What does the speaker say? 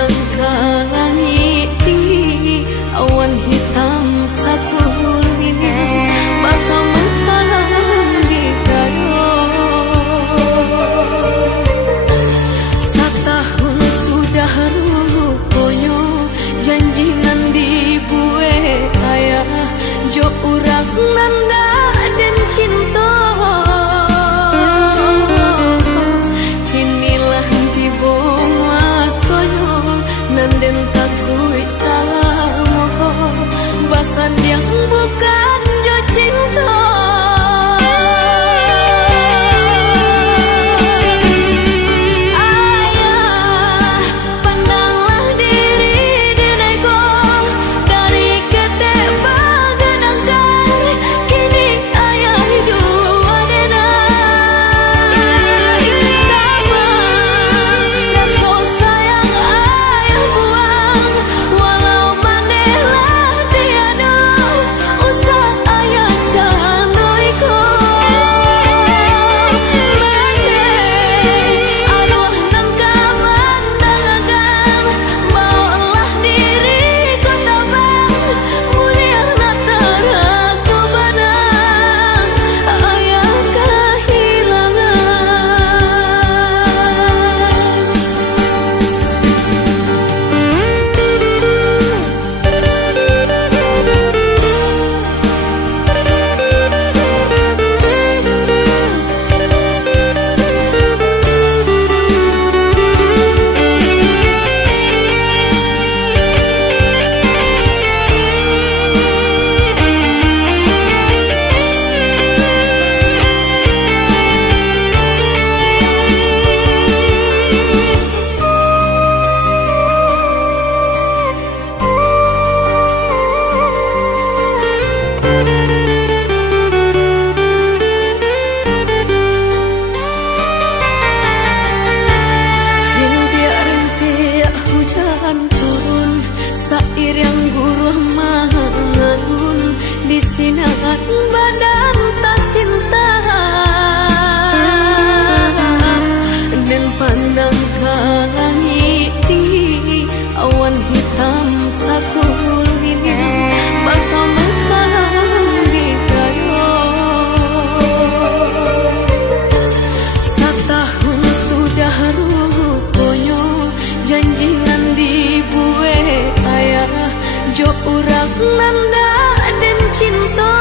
pandang ke langit tinggi, awan hitam sakulina bakal menghalang di daya. Setahun sudah rupanya janjinan dibue ayah, jo urang nanda dan cinta. Nanden takui sama basan yang bukan jo cinta. Ayah, pandanglah diri dinego dari ketek bagadangkan. Kini ayah dua denai sama rasa sayang ayah buang, walau manehlah tiada usah ayah candoiku. Aduh nangka mandangan, bawalah diriku tabang, mulia na terasu badang ayah kehilangan. Rintik-rintik hujan turun, sair yang guruh mengalun di sinar badan tak cinta. Dan pandang ke langit tinggi, awan hitam sakulina bakal menghalang di daya. Setahun sudah rupanya janjinan dibue ayah, jo urang nanda dan cinta.